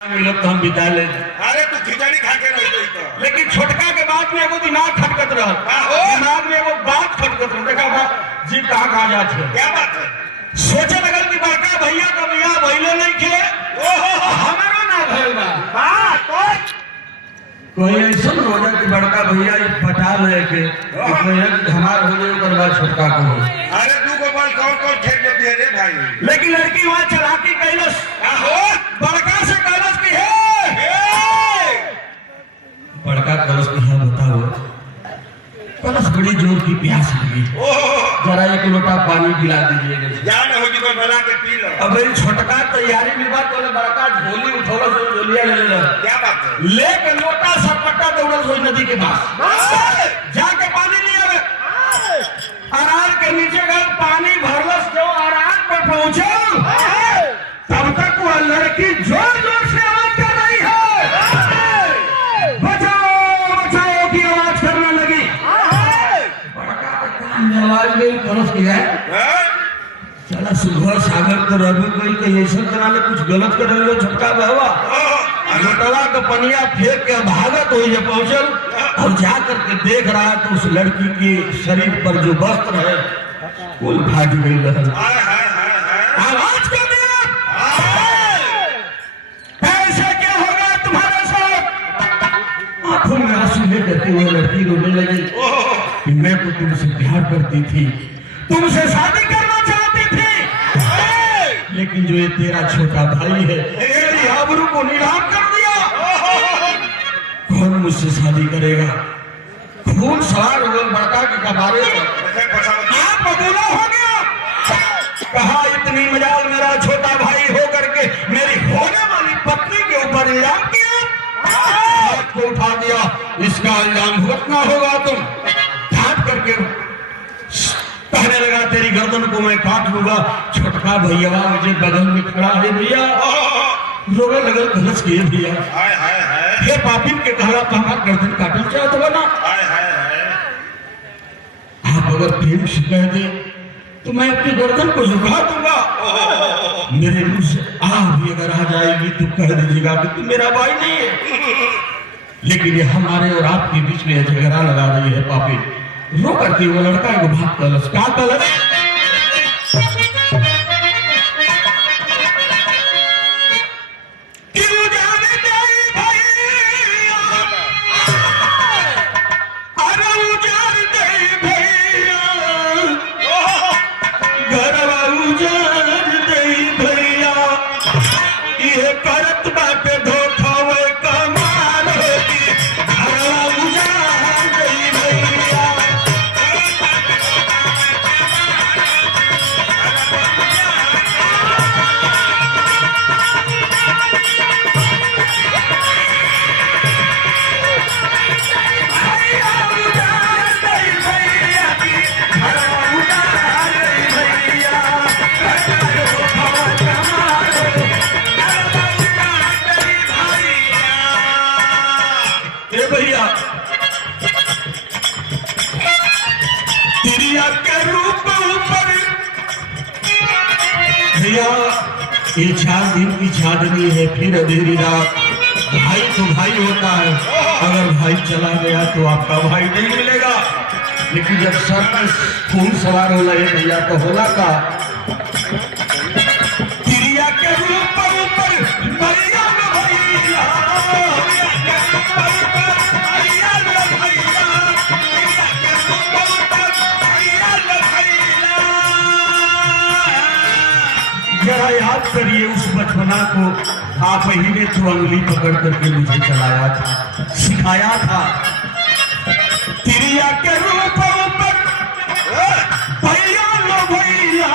मिलत तो हम बिता ले। अरे तू खिचड़ी खा के रह गई तो। लेकिन छोटका के बाद में एगो दिमाग खटकत रहा, दिमाग में एगो बात खटकत रहा। देखा बा जी कहाँ जात है, क्या बात है? सोचे लगल कि बड़का भैया का भैया भइले नहीं खे, हमारो ना भइल बा। कोई ऐसा हो जाए कि बड़का भैया पटा ले के हमार हो जाए ओकर बाद छोटका को हो। अरे तू को बोल कौन कौन खेल देती है रे भाई? लेकिन लड़की वहाँ चलाकी कैलस, बड़का से कैलस की है बड़का कलश की है। बताओ कलश बड़ी जोर की प्यास लगी, जरा एक लोटा पानी पिला दीजिए। जान होगी कोई बना के पी लो। अब छोटका तैयारी में बात बोले बड़का झोली उठौला से झोलिया ले ले क्या बात है? लेके लोटा सपटा दौड़ल सोई नदी के पास जाके पानी लिया। अरार के नीचे गए, पानी भरलस, जो अरार पर पहुंचे तब तक वो लड़की जोर जोर से आवाज कर रही है, बचाओ बचाओ की आवाज करने लगी। बड़का आवाज गई कलश की है, चला सुबह सागर तो रवि कोई के ऐसा करा ले कुछ गलत कर रहे हो। छोटका बहवा लोटवा का पनिया फेंक के भागत हो ये पहुंचल और जाकर के देख रहा तो उस लड़की के शरीर पर जो वस्त्र है कुल फाट गई रहल। आवाज कर दिया, ऐसे क्या होगा तुम्हारे साथ? आंखों में आंसू लेकर के वो लड़की रोने लगी कि मैं तो तुमसे प्यार करती थी, तुमसे शादी करना चाहती थी, लेकिन जो ये तेरा छोटा भाई है मेरी आबरू को नीलाम कर दिया। कौन मुझसे शादी करेगा? खून सवार हो गए बड़का के कबारे पर, आप बबूला हो गया। कहा इतनी मजाल मेरा छोटा भाई हो करके मेरी होने वाली पत्नी के ऊपर इल्जाम किया, हाथ को उठा दिया, इसका इल्जाम भुगतना होगा। तुम ढांट करके कहने लगा तेरी गर्दन को मैं काट लूंगा। छोटका भैया मुझे बगल में खड़ा है, भैया रोने लगल कलश किए भैया हे पापिन के कहला तो हमार गर्दन काटल चाहत हो ना। आप अगर प्रेम से कह दे तो मैं अपनी गर्दन को झुका दूंगा। मेरे मुंह से आह भी अगर आ जाएगी तो कह दीजिएगा कि तू मेरा भाई नहीं है। लेकिन ये हमारे और आपके बीच में झगड़ा लगा रही है पापी। रो करके वो लड़का को भाग कलश का कलश ये 4 दिन की चांदनी है, फिर अंधेरी रात। भाई तो भाई होता है, अगर भाई चला गया तो आपका भाई नहीं मिलेगा। लेकिन जब सर में खून सवार होला है भैया तो होला का तिरिया के रूप पर ऊपर भैया जरा याद करिए उस बचपना को। आप ही ने तो अंगुली पकड़ करके मुझे चलाया था, सिखाया था। तिरिया के रूप ऊपर भैया लो भैया